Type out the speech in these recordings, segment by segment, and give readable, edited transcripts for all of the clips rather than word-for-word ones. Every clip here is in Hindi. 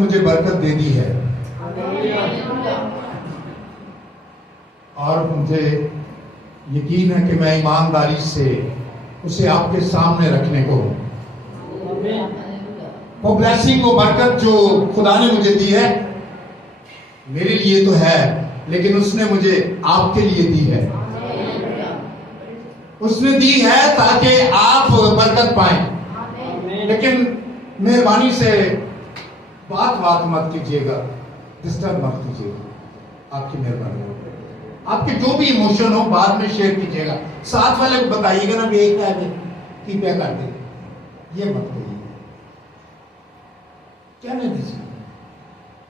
मुझे बरकत दे दी है और मुझे यकीन है कि मैं ईमानदारी से उसे आपके सामने रखने को, वो ब्लेसिंग, वो बरकत जो खुदा ने मुझे दी है मेरे लिए तो है, लेकिन उसने मुझे आपके लिए दी है। उसने दी है ताकि आप बरकत पाएं। लेकिन मेहरबानी से बात मत कीजिएगा, डिस्टर्ब मत कीजिएगा। आपकी मेहरबानी हो, आपके जो भी इमोशन हो बाद में शेयर कीजिएगा। साथ वाले को बताइएगा ना, एक की क्या कर दे, ये मत कहिए, क्या नहीं दीजिए।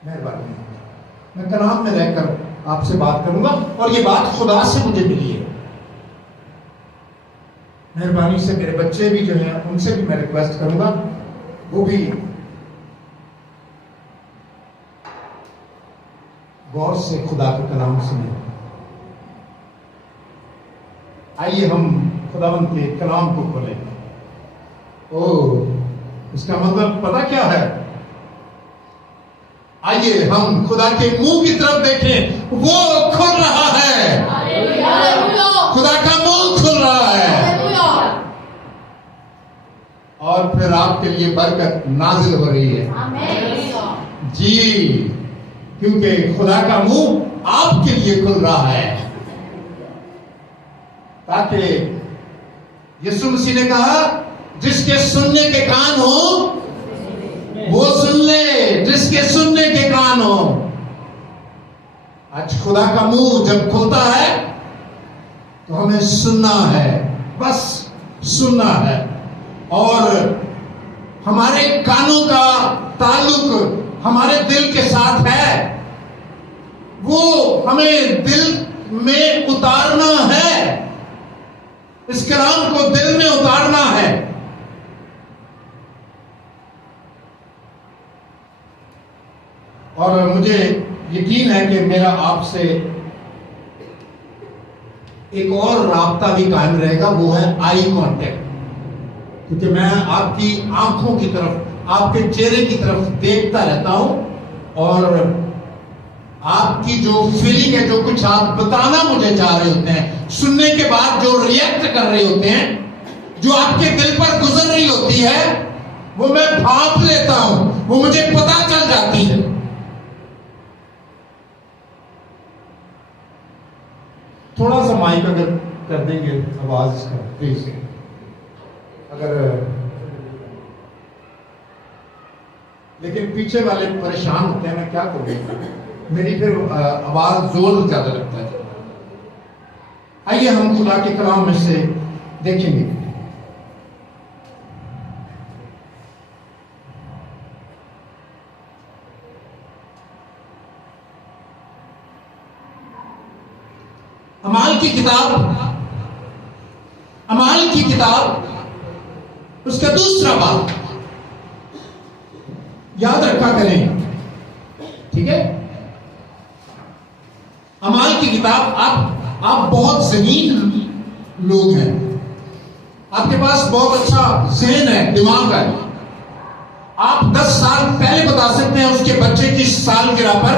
मेहरबानी, मैं कलाम में रहकर आपसे बात करूंगा और ये बात खुदा से मुझे मिली है। मेहरबानी से मेरे बच्चे भी जो हैं उनसे भी मैं रिक्वेस्ट करूंगा, वो भी गौर से खुदा का कलाम सुने। आइए हम खुदावंत के कलाम को खोलें। इसका मतलब पता क्या है? आइए हम खुदा के मुंह की तरफ देखें, वो खुल रहा है। खुदा का मुंह खुल रहा है और फिर आपके लिए बरकत नाजिल हो रही है जी, क्योंकि खुदा का मुंह आपके लिए खुल रहा है। ताकि यीशु मसीह ने कहा, जिसके सुनने के कान हो वो सुन ले, जिसके सुनने के कान हो। आज खुदा का मुंह जब खुलता है तो हमें सुनना है, बस सुनना है। और हमारे कानों का ताल्लुक हमारे दिल के साथ है, वो हमें दिल में उतारना है, इस कलाम को दिल में उतारना है। और मुझे यकीन है कि मेरा आपसे एक और राब्ता भी कायम रहेगा, वो है आई कांटेक्ट। क्योंकि मैं आपकी आंखों की तरफ, आपके चेहरे की तरफ देखता रहता हूं और आपकी जो फीलिंग है, जो कुछ आप बताना मुझे चाह रहे होते हैं, सुनने के बाद जो रिएक्ट कर रहे होते हैं, जो आपके दिल पर गुजर रही होती है, वो मैं भाप लेता हूं, वो मुझे पता चल जाती है। थोड़ा सा माइक अगर कर देंगे आवाज इसका प्लीज। अगर लेकिन पीछे वाले परेशान होते हैं, मैं क्या करूंगा, मेरी फिर आवाज जोर ज्यादा लगता है। आइए हम खुदा के कलाम में से देखेंगे। अमाल की किताब उसका दूसरा बाब, याद रखा करें, ठीक है? अमाल की किताब, आप बहुत ज़हीन लोग हैं, आपके पास बहुत अच्छा ज़हन है, दिमाग है। आप 10 साल पहले बता सकते हैं उसके बच्चे की सालगिरह पर,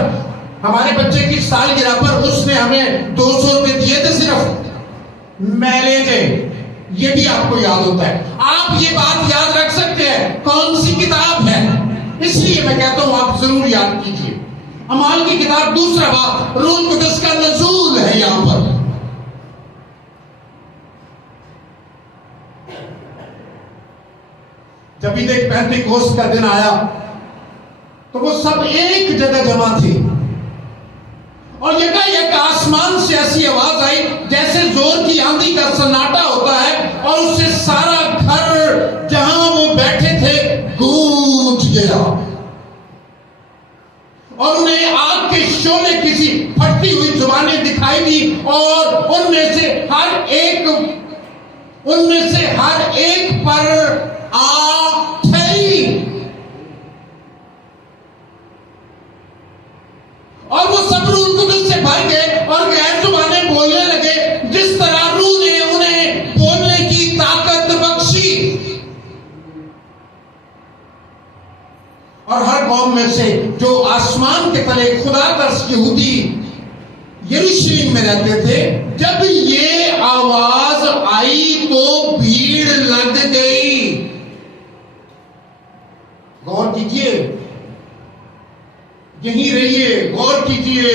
हमारे बच्चे की सालगिरह पर उसने हमें 200 रुपए दिए थे सिर्फ, मेले के, ये भी आपको याद होता है। आप ये बात याद रख सकते हैं कौन सी किताब है, इसलिए मैं कहता हूं आप जरूर याद कीजिए। अमाल की किताब दूसरा बाब, रूह कुदस का नज़ूल है यहां पर। जब ईद पेंतिकोस्त का दिन आया तो वो सब एक जगह जमा थे और यकायक आसमान से ऐसी आवाज आई जैसे जोर की आंधी का सन्नाटा होता है, और उससे सारा घर जहां वो बैठे थे गूंज गया और उन्हें आग के शोले किसी फटती हुई जुबानें दिखाई दी और उनमें से हर एक पर आग ठहरी और वो सब रूह कुदस से भर गए और गैर जुबानें बोलने लगे जिस तरह रूह ने उन्हें बोलने की ताकत बख्शी। और हर कौम में से आसमान के तले खुदा तरस यहूदी यरूशलेम में रहते थे। जब ये आवाज आई तो भीड़ लग गई। गौर कीजिए, यहीं रहिए, गौर कीजिए।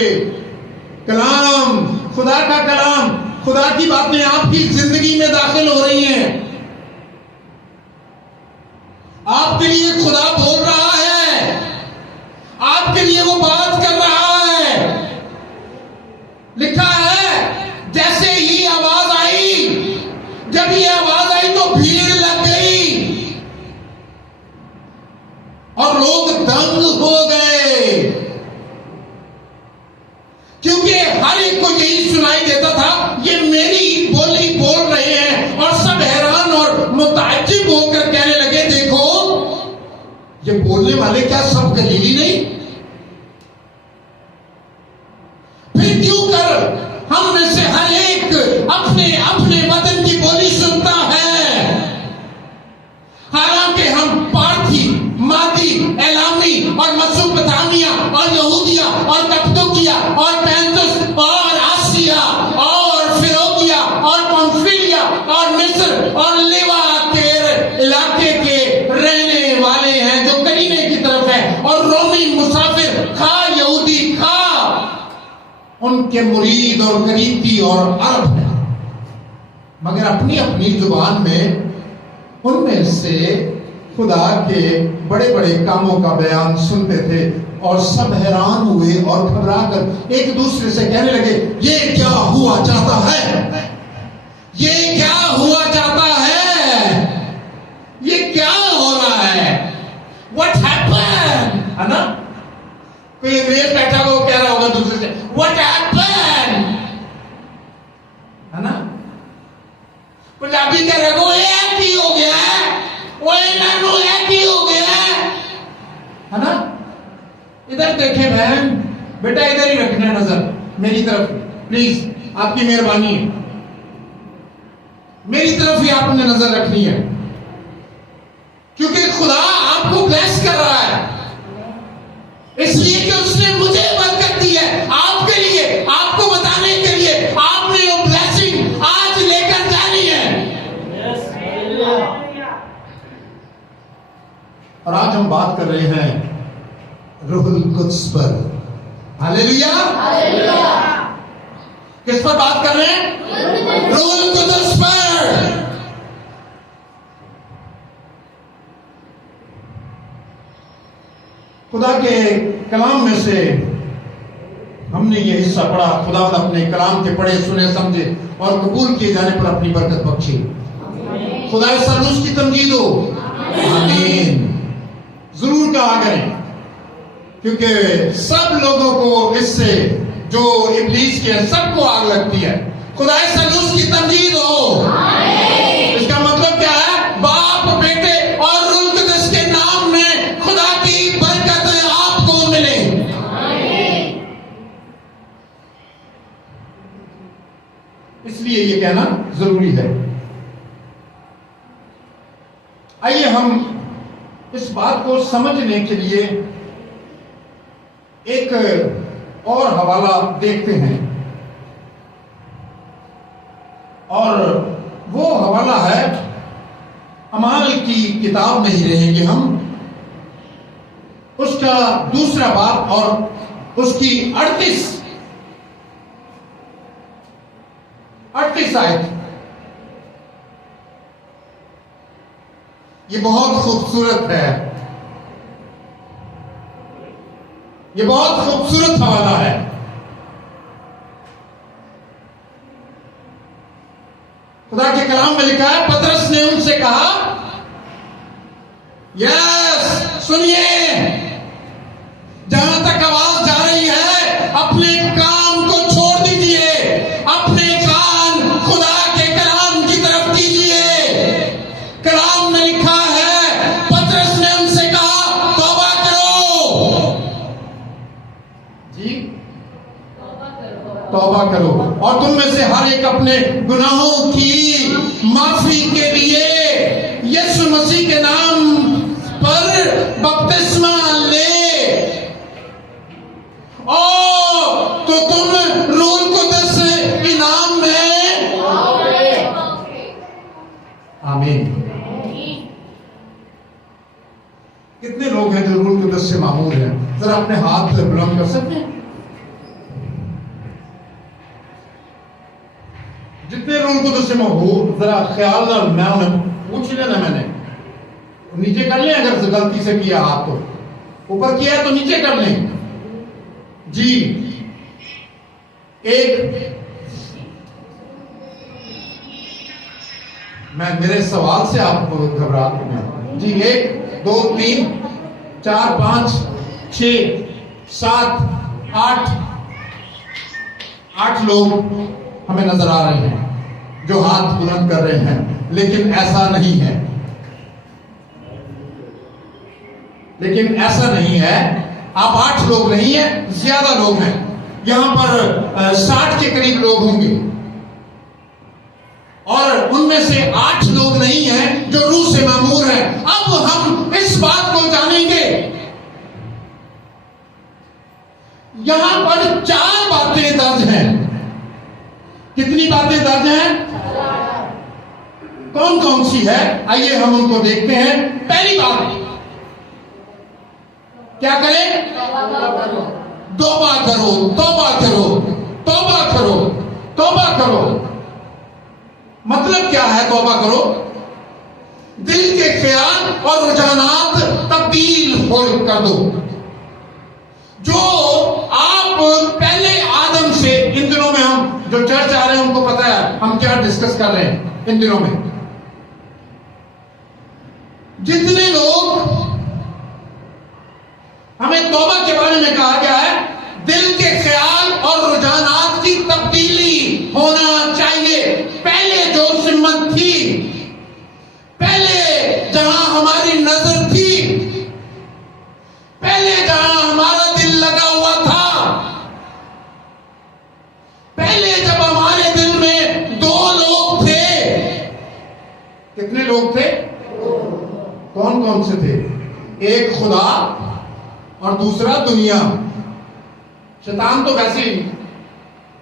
कलाम, खुदा का कलाम, खुदा की बातें आपकी जिंदगी में दाखिल हो रही हैं। आपके लिए खुदा बोल रहा है, आपके लिए वो बात कर रहा है। लिखा है जैसे ही आवाज आई, जब ये आवाज आई तो भीड़ लग गई और लोग दंग हो गए, क्योंकि हर एक को यही सुनाई देता था, ये मेरी बोली बोल रहे हैं। और सब हैरान और मुताज्जिब होकर कहने लगे, देखो ये बोलने वाले क्या सब गलीली नहीं? फिर क्यों कर हम में से हर एक अपने अपने वतन की बोली सुनता है, हालांकि हम पार्थी, मादी, एलामी और मसोपोटामिया और यहूदिया और कप्तोकिया और पैंतुस और आसिया और फिरोगिया और पंफिलिया और मिस्र और लिवा के इलाके के रहने वाले हैं, जो करीने की तरफ है, और रोमी मुसाफिर खा यहूदी खा उनके मुरीद और करीबी और अरब है, मगर अपनी अपनी जुबान में उनमें से खुदा के बड़े बड़े कामों का बयान सुनते थे। और सब हैरान हुए और घबराकर एक दूसरे से कहने लगे, ये क्या हुआ जाता है? ये क्या हुआ जाता है? ये क्या हो रहा है? What happened? है ना? कोई अंग्रेज बैठा हो कह रहा होगा दूसरे से, What happened? है ना? पंजाबी कह रहे हो, ये की हो गया है, वो इन्हों एक ही हो गया है ना? इधर देखें बहन, बेटा इधर ही रखना नजर मेरी तरफ, प्लीज, आपकी मेहरबानी है, मेरी तरफ ही आपने नजर रखनी है, क्योंकि खुदा आपको ब्लेस कर रहा है, इसलिए कि उसने मुझे बरकत दी है आपके लिए, आपको बताने के लिए। आपने वो ब्लेसिंग आज लेकर जानी है। और आज हम बात कर रहे हैं रूहुल कुद्स पर। Hallelujah, hallelujah. किस पर बात कर रहे हैं? रूहुल कुद्स पर। खुदा के कलाम में से हमने ये हिस्सा पढ़ा। खुदा अपने कलाम के पढ़े, सुने, समझे और कबूल किए जाने पर अपनी बरकत बख्शे। खुदा इस सरलूस की तमजीद हो। आमीन। जरूर कहा करें, क्योंकि सब लोगों को इससे, जो इब्लीस के हैं, सबको आग लगती है। खुदा इस सरलूस की तमजीद हो। इसका मतलब क्या है? बाप, बेटे और रूहुल कुद्स के नाम में खुदा की बरकत आपको मिले। इसलिए ये कहना जरूरी है। आइए हम इस बात को समझने के लिए एक और हवाला देखते हैं, और वो हवाला है, अमाल की किताब में ही रहेंगे हम, उसका दूसरा बाब और उसकी 38 आयत। ये बहुत खूबसूरत है, ये बहुत खूबसूरत हवाला है। खुदा के कलाम में लिखा है, पतरस ने उनसे कहा, यस, सुनिए, जहां तक आवाज जा रही है, अपने काम को छोड़ दीजिए, अपने कान खुदा के कलाम की तरफ कीजिए। कलाम में लिखा है, पतरस ने उनसे कहा, तौबा करो। जी, तौबा करो और तुम में से हर एक अपने गुनाहों की माफी के लिए यीशु मसीह के नाम पर बपतिस्मा ले। आमीन। कितने लोग हैं जो रूल कुदस से मामूर हैं? जरा अपने हाथ बुलंद कर सकते हैं? जितने रूल कुदस से मामूर, जरा ख्याल ना, मैं उन्हें पूछ लेना, मैंने नीचे कर लें, अगर गलती से किया हाथ तो, ऊपर किया है तो नीचे कर लें जी। एक, मैं मेरे सवाल से आप घबरा जी। 1 2 3 4 5 6 7 8 लोग हमें नजर आ रहे हैं जो हाथ बुलंद कर रहे हैं, लेकिन ऐसा नहीं है, लेकिन ऐसा नहीं है। आप 8 लोग नहीं है, ज्यादा लोग हैं यहां पर। 60 के करीब लोग होंगे और उनमें से 8 लोग नहीं हैं जो रूह से मामूर हैं। अब हम इस बात को जानेंगे। यहां पर 4 बातें दर्ज हैं। कितनी बातें दर्ज हैं? कौन कौन सी है? आइए हम उनको देखते हैं। पहली बात, क्या करें? तौबा करो, तौबा करो, तौबा करो, तौबा करो। मतलब क्या है तौबा करो? दिल के ख्याल और रुझानात तब्दील कर दो। जो आप पहले आदम से, इन दिनों में हम जो चर्च आ रहे हैं उनको पता है हम क्या डिस्कस कर रहे हैं इन दिनों में। जितने लोग, हमें तौबा के बारे में कहा गया है, दिल के ख्याल और रुझानात की तब्दीली होना चाहिए। पहले जो सिमत थी, पहले जहां हमारी नजर थी, पहले जहां हमारा दिल लगा हुआ था, पहले जब हमारे दिल में 2 लोग थे। कितने लोग थे? कौन कौन से थे? एक खुदा और दूसरा दुनिया। शैतान तो वैसे ही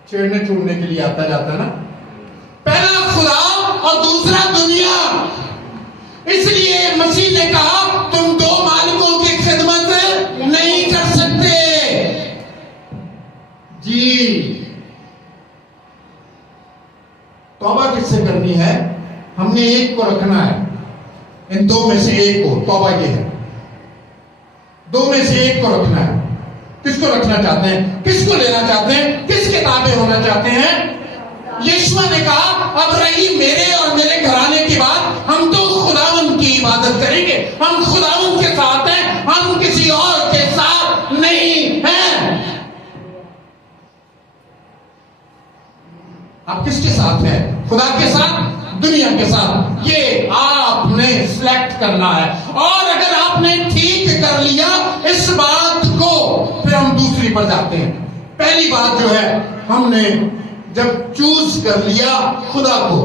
छेड़ने छूड़ने के लिए आता जाता है ना। पहला खुदा और दूसरा दुनिया। इसलिए मसीह ने कहा तुम 2 मालिकों की खिदमत नहीं कर सकते जी। तौबा किससे करनी है? हमने एक को रखना है, इन 2 में से एक को। तौबा ये है, 2 में से एक को रखना है। किसको रखना चाहते हैं? किसको लेना चाहते हैं? किसके ताबे होना चाहते हैं? यीशु ने कहा अब रही मेरे और मेरे घराने की बात, हम तो खुदावन की इबादत करेंगे। हम खुदावन के साथ हैं, हम किसी और के साथ नहीं हैं। आप किसके साथ हैं? खुदा के साथ, दुनिया के साथ? ये आपने सिलेक्ट करना है। और अगर आपने ठीक कर लिया इस बात को, फिर हम दूसरी पर जाते हैं। पहली बात जो है, हमने जब चूज कर लिया खुदा को,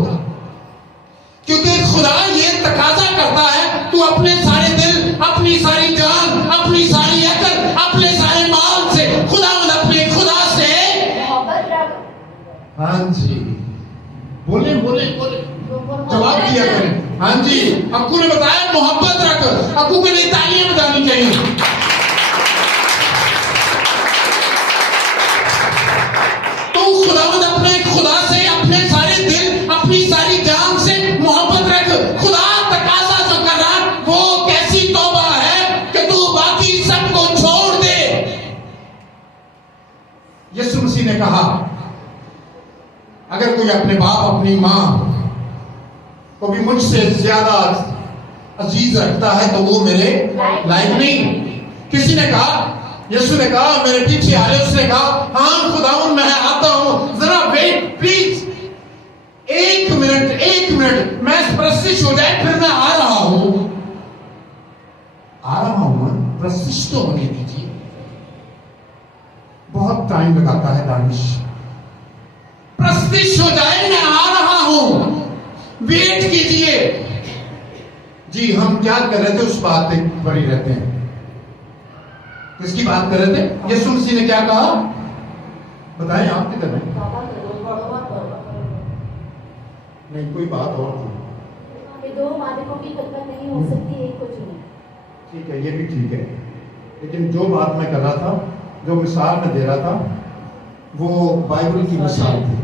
क्योंकि खुदा ये तकाजा करता है तू अपने सारे दिल, अपनी सारी जान, अपनी सारी अकल, अपने सारे माल से अपने खुदा से मोहब्बत रख। हाँ जी, बोले बोले बोले, जवाब दिया करें। हाँ जी, अक्कू ने बताया मोहब्बत रख। अक्कू के लिए तालियां बजानी चाहिए। तो खुदावंद अपने खुदा से, अपने सारे दिल, अपनी सारी जान से मोहब्बत रख। खुदा तकाजा जो कर रहा, वो कैसी तौबा है कि तू बाकी सबको छोड़ दे। यीशु मसीह ने कहा अगर कोई अपने बाप, अपनी मां को भी मुझसे ज्यादा अजीज रखता है तो वो मेरे लायक नहीं। किसी ने कहा, यीशु ने कहा मेरे पीछे आ रहे, उसने कहा हाँ खुदावंद मैं आता हूं, जरा वेट प्लीज, 1 मिनट, मैं प्रशिश हो जाए फिर मैं आ रहा हूं। प्रशिश तो होने दीजिए। बहुत टाइम लगाता है दानिश। प्रशिश हो जाए, मैं आ रहा हूं, वेट कीजिए जी। हम क्या कर रहे थे? उस बात पर ही रहते हैं। किसकी बात कर रहे थे? यीशु मसीह ने क्या कहा? बताएं आप किधर हैं? नहीं, कोई बात और थी। कि दो मालिकों की खिदमत नहीं हो सकती, एक को चुने। ठीक है, ये भी ठीक है, लेकिन जो बात मैं कर रहा था, जो मिसाल मैं दे रहा था, वो बाइबल की मिसाल थी।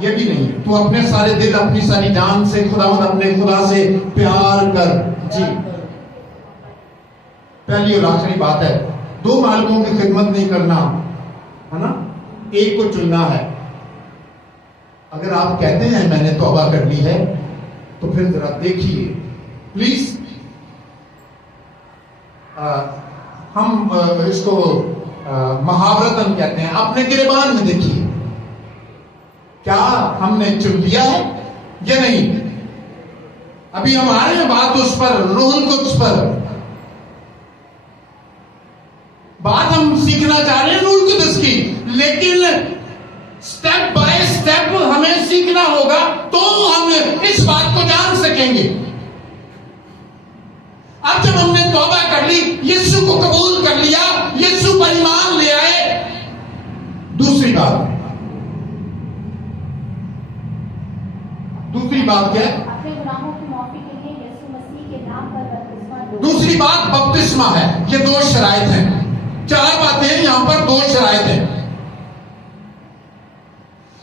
ये भी नहीं है, तू अपने सारे दिल अपनी सारी जान से खुदावंद अपने खुदा से प्यार कर। जी, पहली और आखिरी बात है, दो मालिकों की खिदमत नहीं करना, है ना, एक को चुनना है। अगर आप कहते हैं मैंने तौबा कर ली है, तो फिर जरा देखिए प्लीज, हम इसको महावरतन कहते हैं, अपने गिरबान में देखिए क्या हमने चुन लिया है या नहीं। अभी हम आ रहे हैं बात उस पर, रूहुल कुद्स पर बात हम सीखना चाह रहे हैं रूहुल कुद्स की, लेकिन स्टेप बाय स्टेप हमें सीखना होगा, तो हम इस बात को जान सकेंगे। अब जब हमने तौबा कर ली, यीशु को कबूल कर लिया, यीशु पर ईमान ले आए, दूसरी बात क्या है? अपने गुनाहों की माफी के लिए यीशु मसीह के नाम पर बपतिस्मा लो। दूसरी बात बपतिस्मा है। ये दो शराइत हैं, चार बातें हैं यहां पर, दो शराइत हैं,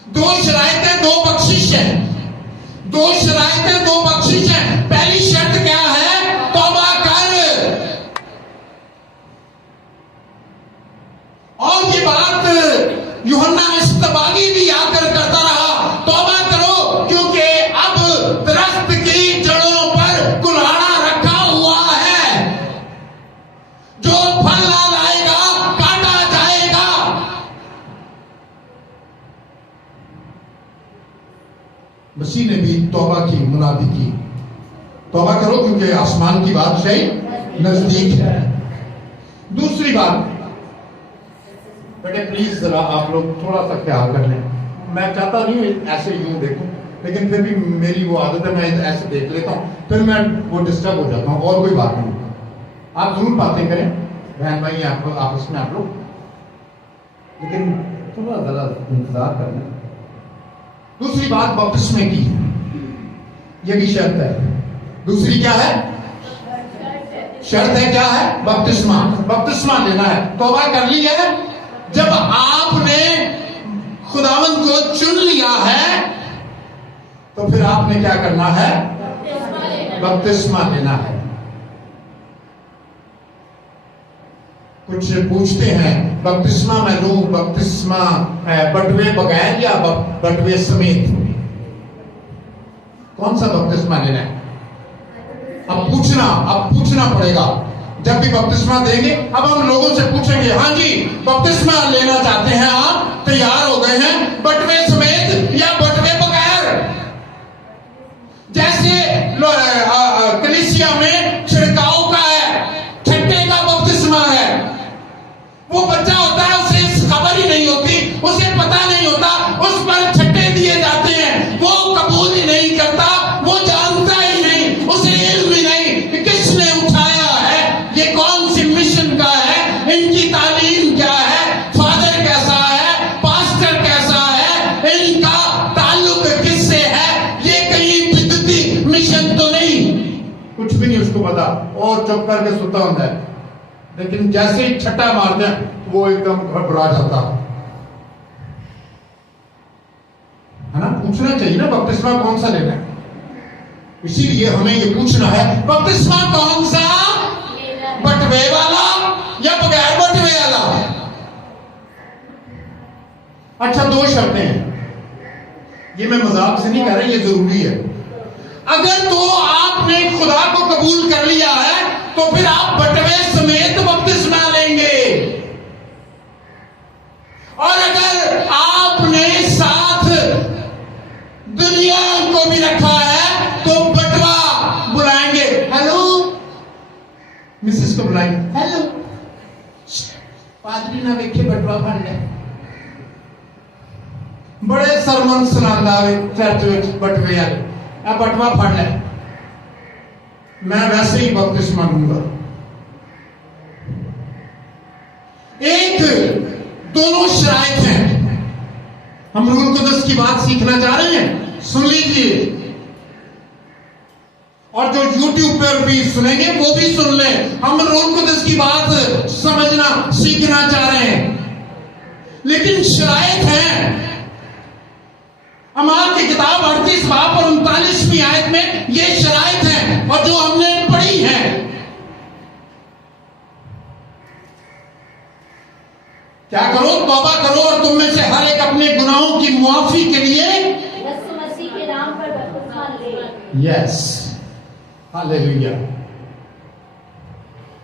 दो शराइतें, दो बख्शिश है, दो शराइतें, दो बख्शिश है। पहली शर्त क्या है? तौबा कर। और ये बात यूहन्ना इस्तबागी भी आकर करता रहा, तौबा करो क्योंकि अब दरख्त की जड़ों पर कुल्हाड़ा रखा हुआ है, जो फल ना लाएगा काटा जाएगा। मसीह ने भी तौबा की मुनादी की, तौबा करो क्योंकि आसमान की बादशाही नजदीक है। दूसरी बात, बेटे प्लीज जरा आप लोग थोड़ा सा ख्याल कर लें, मैं चाहता नहीं ऐसे यूं देखूं, लेकिन फिर भी मेरी वो आदत है, मैं ऐसे देख लेता हूं, फिर मैं वो डिस्टर्ब हो जाता हूं, और कोई बात नहीं। आप जरूर बातें करें बहन भाई आपस में आप लोग, लेकिन थोड़ा जरा इंतजार कर लें। दूसरी बात बपतिस्मे की, ये भी शर्त है। दूसरी क्या है? शर्त है, क्या है? बपतिस्मा, बपतिस्मा लेना है। तौबा कर ली है, जब आपने खुदावंद को चुन लिया है, तो फिर आपने क्या करना है? बपतिस्मा लेना है। कुछ पूछते हैं बपतिस्मा मैं लूं, बपतिस्मा बटवे बगैर या बटवे समेत, कौन सा बपतिस्मा लेना है? अब पूछना पड़ेगा। जब भी बपतिस्मा देंगे, अब हम लोगों से पूछेंगे, हाँ जी बपतिस्मा लेना चाहते हैं आप, तैयार हो गए हैं बटवे समेत या बटवे बगैर? जैसे कलीसिया में छिड़काव का है, छट्टे का बपतिस्मा है। वो बच्चा होता है, उसे खबर ही नहीं होती, उसे पता नहीं होता, उस पर छट्टे दिए जाते हैं, वो कबूल ही नहीं करता, वो जानता ही नहीं, उसे इल्म ही नहीं कि किसने उठाया है, ये कौन सी मिशन का है, इनकी तालीम क्या है, फादर कैसा है, पास्टर कैसा है, इनका ताल्लुक किससे है, ये कहीं विद्युती मिशन तो नहीं, कुछ भी नहीं उसको पता, और चुप करके सुता होता है। लेकिन जैसे ही छट्टा मारते हैं वो एकदम घबरा जाता है ना। पूछना चाहिए ना बपतिस्मा कौन सा लेना है, इसीलिए हमें ये पूछना है बपतिस्मा कौन सा, बटवे वाला या बगैर बटवे वाला। अच्छा, दो शर्तें हैं, ये मैं मजाक से नहीं कह रहा, ये जरूरी है। अगर तो आपने खुदा को कबूल कर लिया है, तो फिर आप बटवे समेत बपतिस्मा लेंगे, और अगर आपने साथ दुनिया को भी रखा है, तो बटवा बुलाएंगे, हेलो मिसेस को बुलाएंगे, हेलो पादरी ना वेखे बटवा फड़ ले, बड़े सरमन सुनांदा चर्च विच बटवे वाले, बटवा फड़ ले, मैं वैसे ही बपतिस्मा लूंगा। एक दोनों शराइत हैं, हम रूल कुदस की बात सीखना चाह रहे हैं, सुन लीजिए। और जो YouTube पर भी सुनेंगे वो भी सुन लें। हम रूल कुदस की बात समझना सीखना चाह रहे हैं। लेकिन शराइत है, अमाल की किताब 38 बाब और 39वीं आयत में ये शराइत है और जो हमने पढ़ी है। क्या करो? तौबा करो और तुम में से हर एक अपने गुनाहों की मुआफी के लिए यीशु मसीह के नाम पर बपतिस्मा ले। Yes, hallelujah.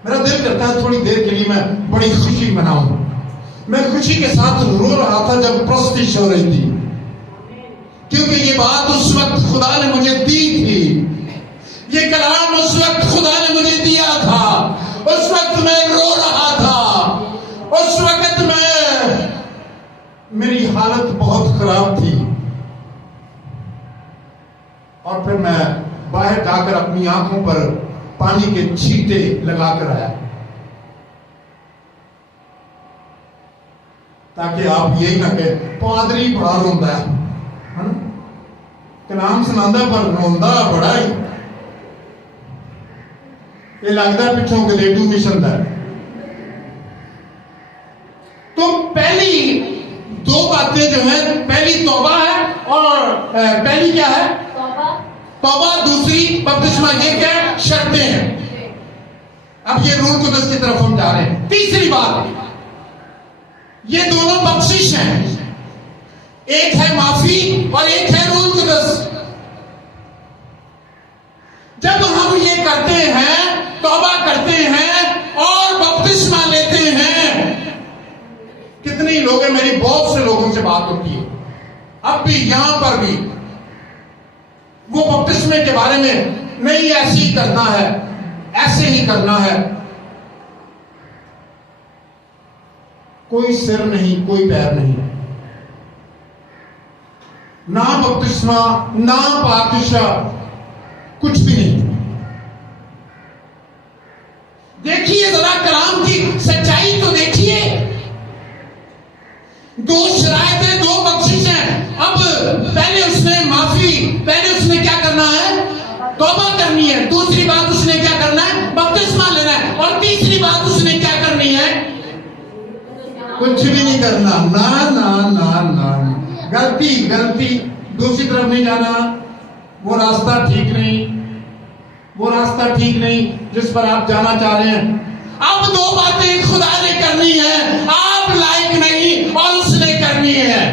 मेरा दिल करता है थोड़ी देर के लिए मैं बड़ी खुशी मनाऊं। मैं खुशी के साथ रो रहा था जब प्रस्तुति हो रही थी, क्योंकि ये बात उस वक्त खुदा ने मुझे दी थी। ये कलाम उस वक्त खुदा ने मुझे दिया था। उस वक्त मैं रो रहा था। उस वक्त मेरी हालत बहुत खराब थी। और फिर मैं बाहर जाकर अपनी आंखों पर पानी के छींटे लगाकर आया, ताकि आप यही ना कहें पादरी बड़ा रोंदा है ना, कलाम सुनांदा पर रोंदा बड़ा ही। ये लगता पिछों गलेडू मिशन है। तो पहली दो बातें जो है, पहली तौबा है और पहली क्या है? तौबा। दूसरी बपतिस्मा। ये क्या शर्तें हैं। अब ये रूल कुदस की तरफ हम जा रहे हैं। तीसरी बात, ये दोनों बख्शिश हैं। एक है माफी और एक है रूल कुदस। जब हम ये करते हैं, तौबा करते हैं और बपतिस्मा लेते हैं, कितने ही लोग हैं, मेरी बहुत से लोगों से बात होती है अब भी, यहां पर भी, वो बपतिस्मे के बारे में नहीं, ऐसे ही करना है, ऐसे ही करना है। कोई सिर नहीं, कोई पैर नहीं, ना बपतिस्मा ना पाकशाह, कुछ भी नहीं। देखिए जरा कलाम की सच्चाई तो देखिए। दो शरायतें, दो बख्शिश हैं। अब पहले उसने माफी, पहले उसने क्या करना है? तौबा करनी है। दूसरी बात उसने क्या करना है? बपतिस्मा लेना है। और तीसरी बात उसने क्या करनी है? कुछ भी नहीं करना। ना ना ना ना, गलती गलती, दूसरी तरफ नहीं जाना। वो रास्ता ठीक नहीं, वो रास्ता ठीक नहीं जिस पर आप जाना चाह रहे हैं। अब दो बातें खुदा ने करनी है, आप लायक नहीं और उसने करनी है।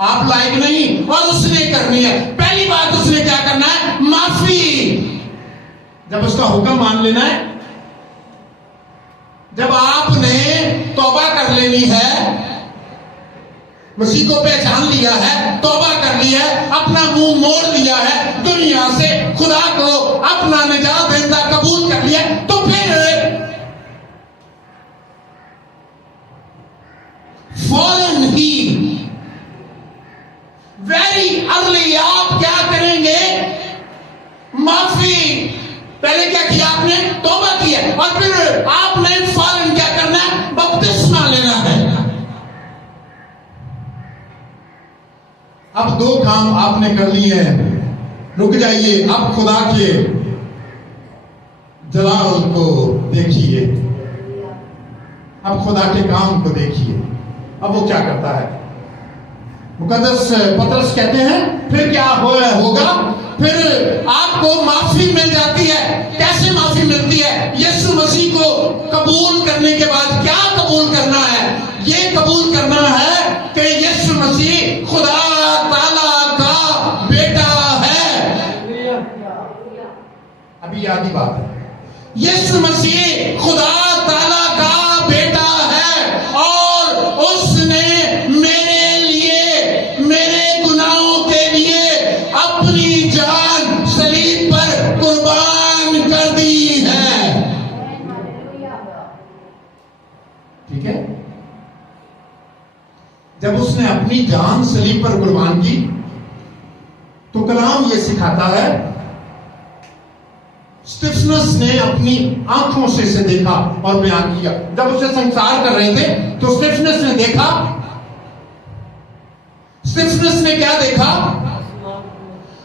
आप लायक नहीं और उसने करनी है। पहली बात उसने क्या करना है? माफी। जब उसका हुक्म मान लेना है, जब आपने तौबा कर लेनी है, मसीह को पहचान लिया है, तौबा कर लिया है, अपना मुंह मोड़ लिया है दुनिया से, खुदा को अपना निजात देता कबूल कर लिया, तो फिर फौरन ही, वेरी अर्ली आप क्या करेंगे? माफी। पहले क्या किया आपने? तौबा किया। और फिर आपने फौरन क्या करना है? बपतिस्मा लेना है। अब दो काम आपने कर लिए हैं। रुक जाइए, अब खुदा के जलाल को देखिए, अब खुदा के काम को देखिए। अब वो क्या करता है? मुकद्दस पतरस कहते हैं फिर क्या होगा? फिर आपको माफी मिल जाती है। कैसे माफी मिलती है? यीशु मसीह को कबूल करने के बाद क्या कबूल करना है? ये कबूल करना है कि यीशु मसीह खुदा ताला का बेटा है। अभी आधी बात है। यीशु मसीह खुदा ताला का बेटा है और उसने मेरे लिए, मेरे गुनाहों के लिए अपनी जान सलीब पर कुर्बान कर दी है। ठीक है? जब उसने अपनी जान सलीब पर कुर्बान की, तो कलाम यह सिखाता है, स्टिफनस ने अपनी आंखों से इसे देखा और बयान किया। जब उसे संसार कर रहे थे तो स्टिफनस ने देखा स्टिफनेस ने क्या देखा?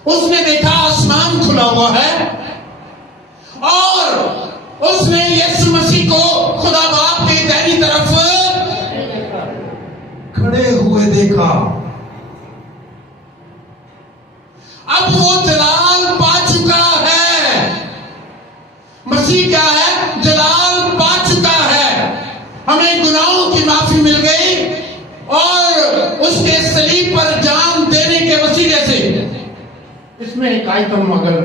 उसने देखा आसमान खुला हुआ है और उसने यीशु मसीह को खुदा बाप के दाहिनी तरफ खड़े हुए देखा। अब वो जलाल पा चुका है। मसीह क्या है? जलाल पा चुका है। हमें गुनाहों की माफी मिल गई और उसके सलीब पर जान देने के वसीले से। इसमें एक आइटम अगर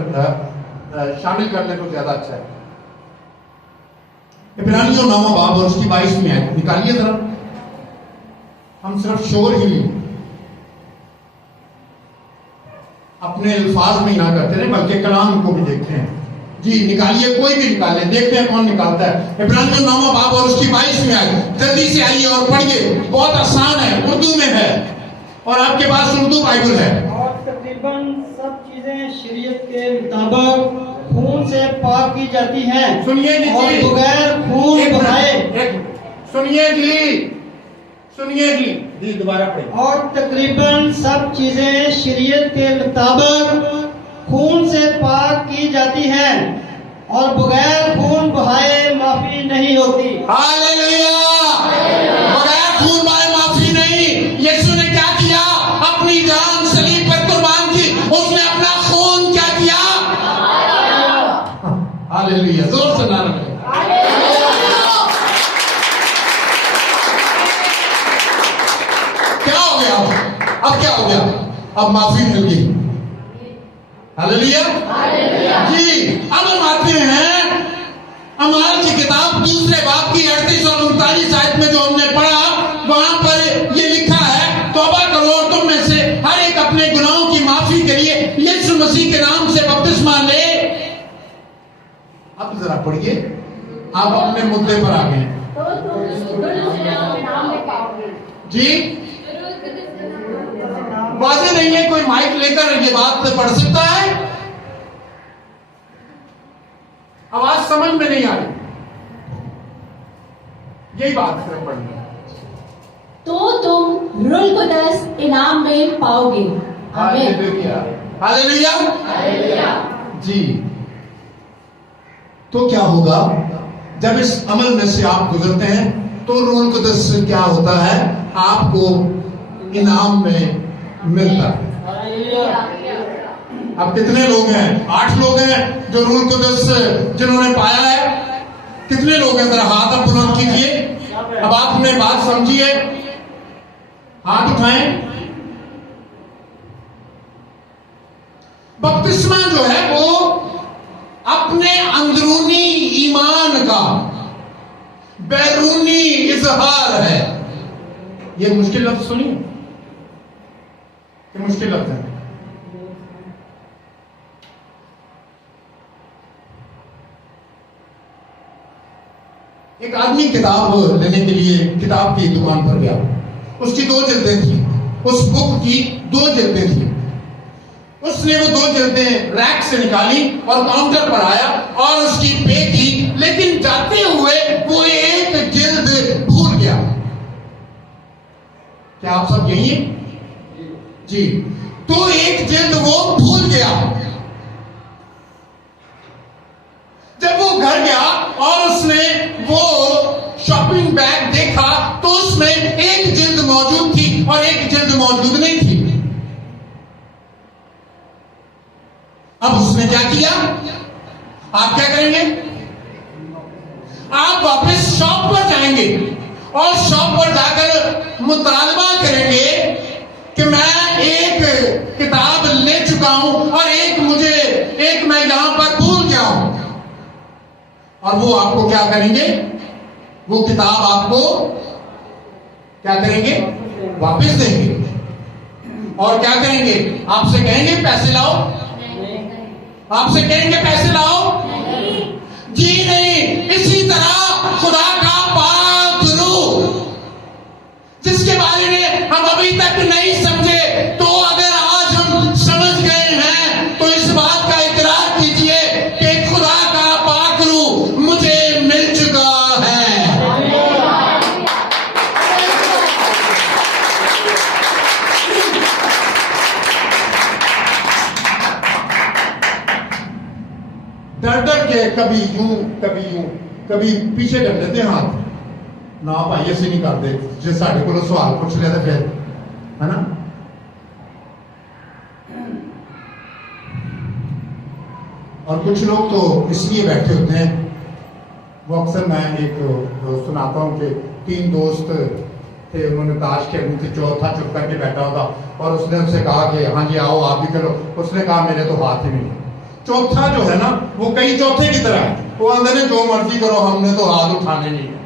शामिल कर ले तो ज्यादा अच्छा है। इब्रानियों 9वां बाब और उसकी 22वीं आयत निकालिए जरा। हम सिर्फ शोर ही अपने अल्फाज में ही ना करते रहे बल्कि कलाम को भी देखते हैं। जी निकालिए, कोई भी निकाले, देखते हैं कौन निकालता है। इब्रानियों 9वां बाब और उसकी 22वीं आयत जल्दी से आइए और पढ़िए। बहुत आसान है, उर्दू में है और आपके पास उर्दू बाइबल है। और तकरीबन सब चीजें शरीयत के मुताबिक खून से पाक की जाती हैं। सुनिए जी, और बगैर खून बहाए। सुनिए जी दोबारा पढ़िए। और तकरीबन सब चीजें शरीयत के मुताबिक खून से पाक की जाती हैं और बगैर खून बहाए माफी नहीं होती। हालेलुया। बगैर खून बहाए माफी नहीं। यीशु ने क्या किया? अपनी जान सलीब पर कुर्बान की। उसने अपना खून क्या किया? हालेलुया। जोर से नारा लगाइए। क्या हो गया? अब क्या हो गया? अब माफी मिल गई। हालेलुया जी। अब हम आते हैं अमाल की किताब दूसरे बाब की 38 और 39 आयत में जो हमने पढ़ा, वहां पर ये लिखा है, तौबा करो और तुम में से हर एक अपने गुनाहों की माफी के लिए यीशु मसीह के नाम से बपतिस्मा ले। अब जरा पढ़िए, आप अपने मुद्दे पर आ गए तो तुम नाम में पाओगे। जी। वाजे नहीं है, कोई माइक लेकर ये बात पढ़ सकता है? आवाज समझ में नहीं आ रही, यही बात सिर्फ पढ़नी है। तो तुम रुल कुदस इनाम में पाओगे। हालेलुया। हालेलुया जी। तो क्या होगा जब इस अमल में से आप गुजरते हैं? तो रूल कुदस से क्या होता है? आपको इनाम में मिलता है। अब कितने लोग हैं? 8 लोग हैं जो रूल कुदस जिन्होंने पाया है। कितने लोग हैं? जरा हाथ आप बुलंद कीजिए। अब आपने बात समझिए, हाथ उठाएं। बपतिस्मा जो है वो अपने अंदरूनी ईमान का बैरूनी इजहार है। ये मुश्किल लफ्ज सुनिए, ये मुश्किल लफ्ज है। एक आदमी किताब लेने के लिए किताब की दुकान पर गया। उसकी 2 जिल्दें थी। उस बुक की 2 जिल्दें थी। उसने वो 2 जिल्दें रैक से निकाली और काउंटर पर आया और उसकी पे की, लेकिन जाते हुए वो एक जिल्द भूल गया। क्या आप सब यही हैं? जी। तो एक जिल्द वो भूल गया। जब वो घर गया और उसने वो शॉपिंग बैग देखा तो उसमें एक जिल्द मौजूद थी और एक जिल्द मौजूद नहीं थी। अब उसने क्या किया? आप क्या करेंगे? आप वापस शॉप पर जाएंगे और शॉप पर जाकर मुतालबा करेंगे कि मैं एक किताब ले चुका हूं और एक मैं यहां पर भूल गया हूं। और वो आपको क्या करेंगे? वो किताब आपको क्या करेंगे? वापस देंगे। और क्या करेंगे? आपसे कहेंगे पैसे लाओ। आपसे कहेंगे पैसे लाओ? जी नहीं। इसी तरह खुदा का पाक रूह जिसके बारे में हम अभी तक नहीं समझे, तो अगर आज हम समझ गए हैं तो इस बात का इकरार कीजिए कि खुदा का पाक रूह मुझे मिल चुका है। डर डर के कभी यूं कभी पीछे कर लेते हैं हाथ, ना भाई ऐसे नहीं करते, जो साढ़े को सवाल पूछ लिया तो फिर है ना। और कुछ लोग तो इसलिए बैठे होते हैं, वो अक्सर मैं एक सुनाता हूँ कि 3 दोस्त थे, उन्होंने ताश खेलनी थी, चौथा चुप करके बैठा होता और उसने उससे कहा कि हाँ जी आओ आप भी करो, उसने कहा मेरे तो हाथ ही नहीं। चौथा जो है ना वो कई चौथे की तरह है, वो अंदर ने जो मर्जी करो, हमने तो हाथ उठाने नहीं है,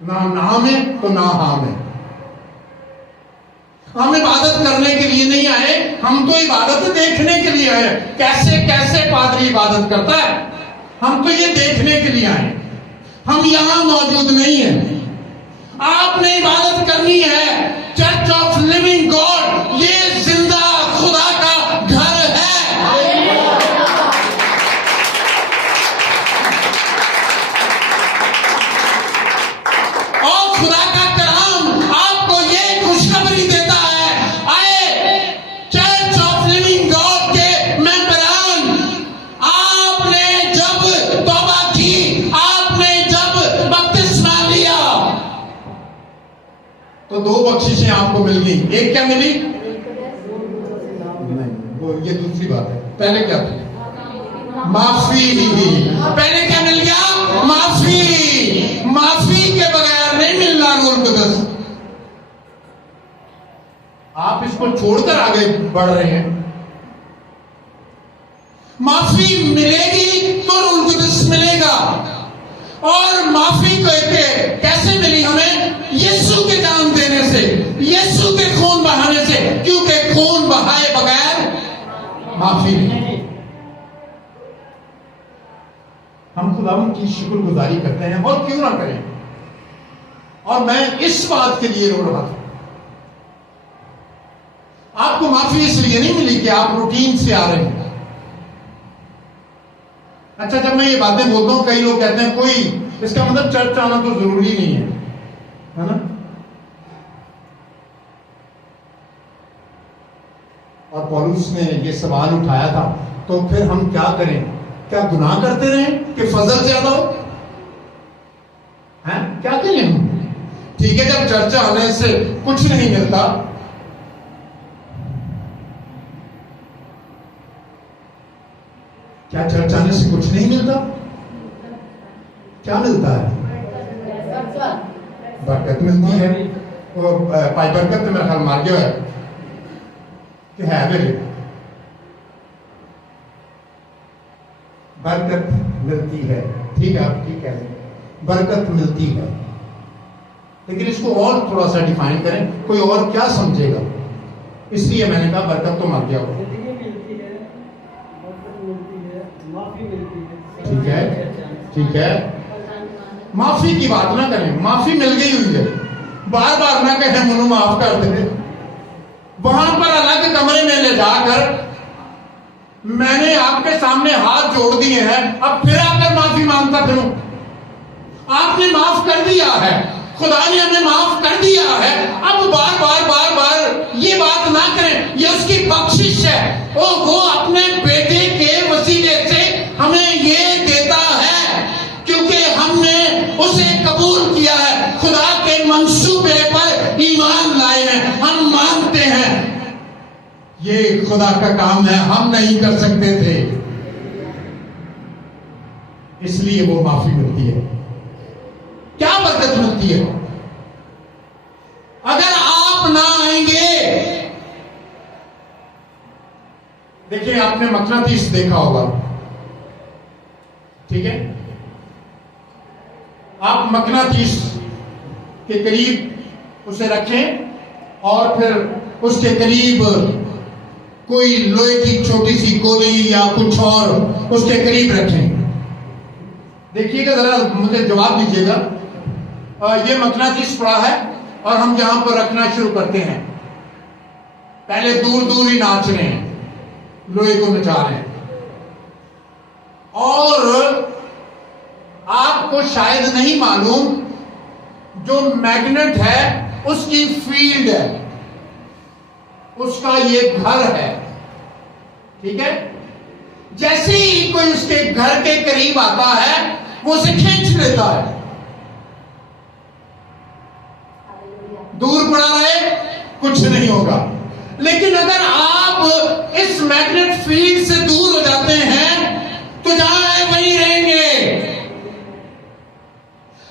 ना में तो ना हाँ में। हम इबादत करने के लिए नहीं आए, हम तो इबादत देखने के लिए आए, कैसे कैसे पादरी इबादत करता है, हम तो ये देखने के लिए आए, हम यहां मौजूद नहीं है। आपने इबादत करनी है चर्च ऑफ लिविंग गॉड, ये जिंदा खुदा का घर है। और खुदा का कलाम आपको ये खुशखबरी देता है, आए चर्च ऑफ लिविंग गॉड के मेंबरान, आपने जब तौबा की, आपने जब बपतिस्मा लिया तो 2 बख्शिशें आपको मिल गई। एक क्या मिली? नहीं, वो ये दूसरी बात है। पहले क्या थी? माफी। पहले क्या मिल गया? माफी। माफी के बगैर नहीं मिलना रूल कुदस। आप इसको छोड़कर आगे बढ़ रहे हैं। माफी मिलेगी तो रूल कुदस मिलेगा। और माफी कैसे मिली हमें? यीशु के जान देने से, यीशु के खून बहाने से, क्योंकि खून बहाए बगैर माफी नहीं। हम खुदावंद की शुक्रगुजारी करते हैं, और क्यों ना करें। और मैं इस बात के लिए रो रहा था, आपको माफी इसलिए नहीं मिली कि आप रूटीन से आ रहे हैं। अच्छा, जब मैं ये बातें बोलता हूं, कई लोग कहते हैं कोई इसका मतलब चर्च आना तो जरूरी नहीं है ना। और पौलुस ने ये सवाल उठाया था, तो फिर हम क्या करें? क्या गुनाह करते रहें कि फजल ज्यादा हो? हैं? क्या करें हम? ठीक है, जब चर्च आने से कुछ नहीं मिलता, क्या चर्च आने से कुछ नहीं मिलता? क्या मिलता है? बरकत मिलती है। वो पाई बरकत तो मेरा ख्याल मार गया है कि है मेरे, बरकत मिलती है। ठीक है, आप ठीक है, बरकत मिलती है, लेकिन इसको और थोड़ा सा डिफाइन करें, कोई और क्या समझेगा। इसलिए मैंने कहा बरकत तो मर गया हो। ठीक है, ठीक है, माफी की बात ना करें, माफी मिल गई हुई है, बार बार ना कहें मुझे माफ कर दे। वहां पर अलग कमरे में ले जाकर मैंने आपके सामने हाथ जोड़ दिए हैं, अब फिर आकर माफी मांगता फिरूं? आपने माफ कर दिया है, खुदा ने हमें माफ कर दिया है, अब बार बार बार बार ये बात ना करें। ये उसकी बख्शिश है, वो अपने बेटे के वसीले से हमें ये देता है, क्योंकि हमने उसे कबूल किया है, खुदा के मंसूबे पर ईमान लाए हैं, हम मानते हैं ये खुदा का काम है, हम नहीं कर सकते थे, इसलिए वो माफी मिलती है। क्या बरकत मिलती है? अगर आप ना आएंगे, देखिए आपने मकनातीस देखा होगा, ठीक है, आप मकनातीस के करीब उसे रखें और फिर उसके करीब कोई लोहे की छोटी सी गोली या कुछ और उसके करीब रखें। देखिएगा जरा, मुझे जवाब दीजिएगा। ये मकनातीस पड़ा है और हम यहां पर रखना शुरू करते हैं, पहले दूर दूर ही नाच रहे हैं, लोहे को नचा रहे हैं, और आपको शायद नहीं मालूम जो मैग्नेट है उसकी फील्ड है, उसका ये घर है, ठीक है। जैसे ही कोई उसके घर के करीब आता है वो उसे खींच लेता है। दूर पड़ा रहे कुछ नहीं होगा। लेकिन अगर आप इस मैग्नेट फील्ड से दूर हो जाते हैं तो जहां है वहीं रहेंगे।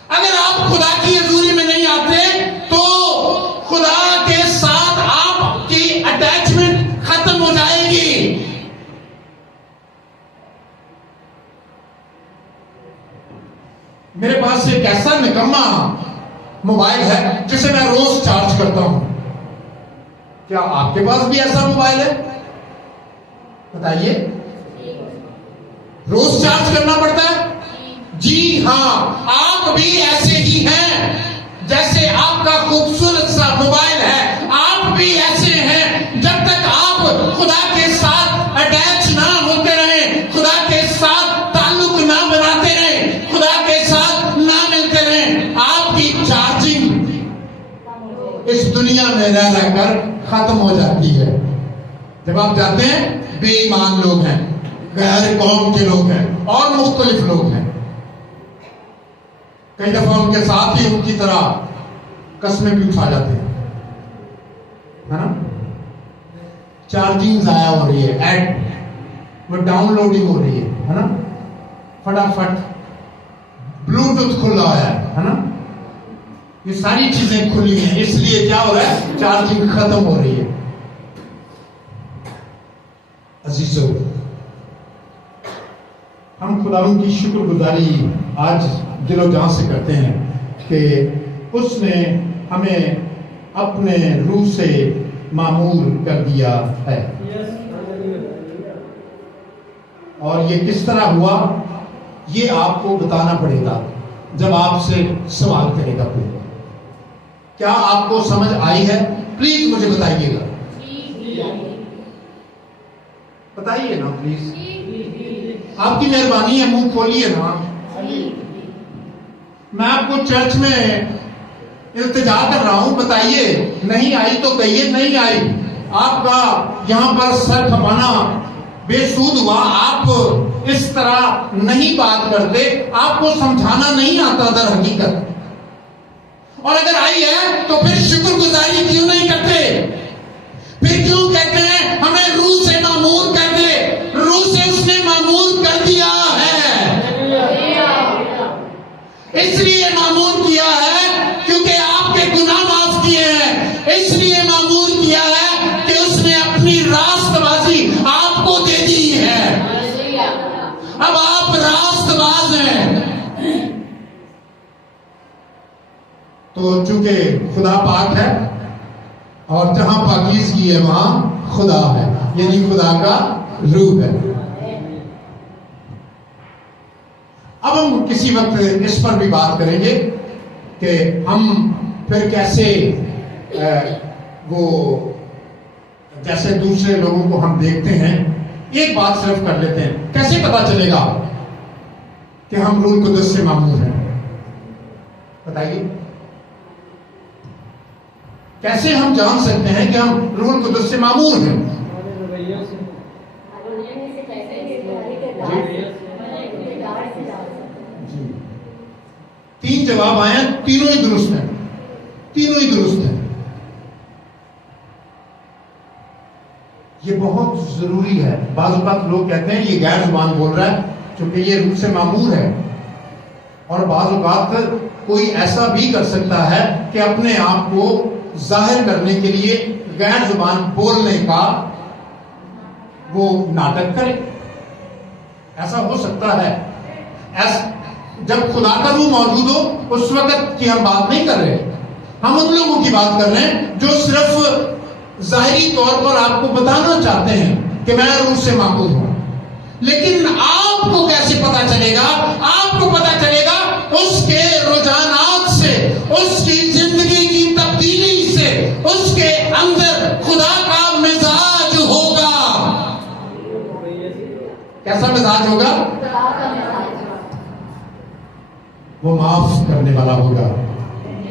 अगर आप खुदा की हजूरी में नहीं आते तो खुदा के साथ आपकी अटैचमेंट खत्म हो जाएगी। मेरे पास एक ऐसा निकम्मा मोबाइल है जिसे मैं रोज चार्ज करता हूं। क्या आपके पास भी ऐसा मोबाइल है? बताइए। रोज चार्ज करना पड़ता है? जी हां, आप भी ऐसे ही हैं। जैसे आपका खूबसूरत सा मोबाइल है, आप भी ऐसे हैं। जब तक आप खुदा के साथ अटैच ना होते रहे, खुदा के साथ ताल्लुक ना बनाते रहे, खुदा के साथ ना मिलते रहे, आपकी चार्जिंग इस दुनिया में रह रहकर खत्म हो जाती है। जब आप जाते हैं, बेईमान लोग हैं, गैर कौम के लोग हैं और मुख्तलिफ लोग हैं। कई दफा उनके साथ ही उनकी तरह कस्में भी उठा जाते हैं, है ना। चार्जिंग जाया हो रही है, ऐड वो डाउनलोडिंग हो रही है ना। फटाफट ब्लूटूथ खुला है ना। ये सारी चीजें खुली हैं, इसलिए क्या हो रहा है, चार्जिंग खत्म हो रही है। अजीजों, हम खुदावंद की शुक्रगुजारी आज दिलो जान से करते हैं कि उसने हमें अपने रूह से मामूर कर दिया है। और ये किस तरह हुआ, ये आपको बताना पड़ेगा जब आपसे सवाल करेगा कोई। क्या आपको समझ आई है? प्लीज मुझे बताइएगा, बताइए ना प्लीज। आपकी मेहरबानी है, मुंह खोलिए ना। मैं आपको चर्च में इल्तिजा कर रहा हूं, बताइए। नहीं आई तो कहिए नहीं आई। आपका यहां पर सर खपाना बेसूद हुआ। आप इस तरह नहीं बात करते, आपको समझाना नहीं आता दर हकीकत। और अगर आई है तो फिर शुक्रगुजारी क्यों नहीं करते? फिर क्यों कहते हैं हमें रूह से मामूर कर दे? रूह से उसने मामूर कर दिया है। इसलिए मामूर किया है क्योंकि आपके गुनाह माफ किए हैं। इसलिए मामूर किया है कि उसने अपनी रास्तबाजी आपको दे दी है। अब आप रास्तबाज हैं। तो चूंकि खुदा पाक है और जहां पाकीज़गी है वहां खुदा है, यानी खुदा का रूह है। अब हम किसी वक्त इस पर भी बात करेंगे कि हम फिर कैसे वो जैसे दूसरे लोगों को हम देखते हैं। एक बात सिर्फ कर लेते हैं, कैसे पता चलेगा कि हम रूह कुदस से मामूर हैं? बताइए, कैसे हम जान सकते हैं कि हम रूह कुदस से मामूर हैं? तीन जवाब आए, तीनों ही दुरुस्त हैं। तीनों ही दुरुस्त हैं। ये बहुत जरूरी है। बाज़ औक़ात लोग कहते हैं ये गैर जुबान बोल रहा है क्योंकि ये रूह से मामूर है। और बाज़ औक़ात कोई ऐसा भी कर सकता है कि अपने आप को जाहिर करने के लिए गैर जुबान बोलने का वो नाटक करे। ऐसा हो सकता है। जब खुदा का रूह मौजूद हो उस वक्त की हम बात नहीं कर रहे, हम उन लोगों की बात कर रहे हैं जो सिर्फ जाहिरी तौर पर आपको बताना चाहते हैं कि मैं रूह से मामूर हूं। लेकिन आपको कैसे पता चलेगा? आपको पता चलेगा उसके रुझानात से, उसकी जिंदगी की तब्दीली से। उसके अंदर खुदा का मिजाज होगा। कैसा मिजाज होगा? वो माफ करने वाला होगा,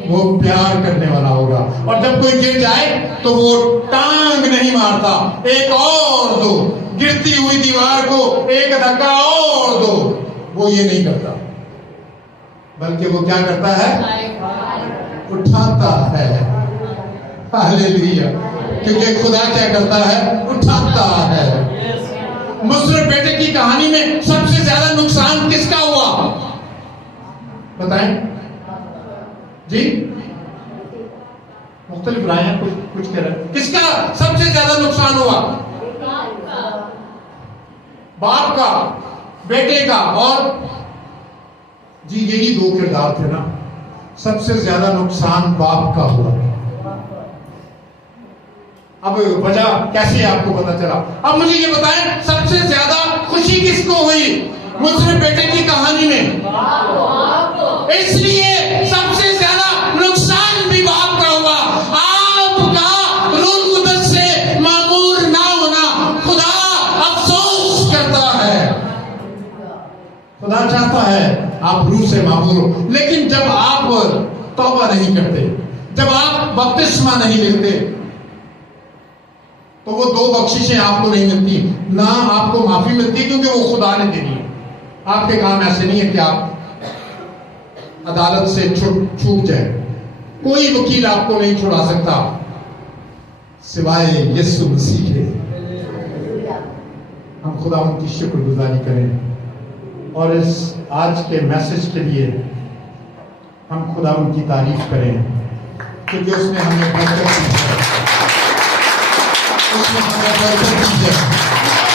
वो प्यार करने वाला होगा। और जब कोई गिर जाए तो वो टांग नहीं मारता, एक और दो, गिरती हुई दीवार को एक धक्का और दो, वो ये नहीं करता, बल्कि वो क्या करता है? उठाता है। हालेलुया। क्योंकि खुदा क्या करता है? उठाता है। मुसरत बेटे की कहानी में सबसे ज्यादा नुकसान किसका हुआ? बताएं जी। मुख्तलिफ राय कुछ कह रहे हैं। किसका सबसे ज्यादा नुकसान हुआ? बाप का, बेटे का। और जी यही दो किरदार थे ना। सबसे ज्यादा नुकसान बाप का हुआ। अब वजह कैसे आपको पता चला? अब मुझे ये बताएं, सबसे ज्यादा खुशी किसको हुई मुसरत बेटे की कहानी में? इसलिए सबसे ज्यादा नुकसान भी बाप का हुआ। आपका रूह कुदस से मामूर ना होना खुदा अफसोस करता है। खुदा चाहता है आप रूह से मामूर हो, लेकिन जब आप तौबा नहीं करते, जब आप बपतिस्मा नहीं लेते, तो वो दो बख्शिशें आपको नहीं मिलती, ना आपको माफी मिलती, क्योंकि वो खुदा ने देनी है। आपके काम ऐसे नहीं है कि आप अदालत से छूट जाए। कोई वकील आपको नहीं छुड़ा सकता सिवाय यीशु मसीह के। हम खुदा उनकी शुक्रगुजारी करें और इस आज के मैसेज के लिए हम खुदा उनकी तारीफ करें, क्योंकि उसने हमें बरकत दी है। उसने हमें बरकत दी है।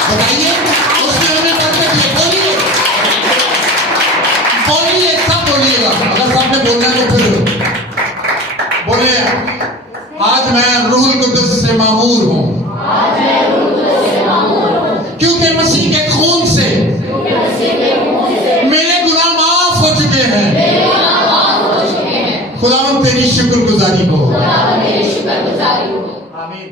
बताइए, उसने हमें बरकत दी है। बोलिए बोलिए, सब बोलिएगा। अगर सबने बोलना है तो फिर बोले, आज मैं रूहुल कुद्दुस से मामूर हूं, क्योंकि मसीह के खून से मेरे गुनाह माफ हो चुके हैं। खुदावंद तेरी शुक्रगुजारी हो। आमीन।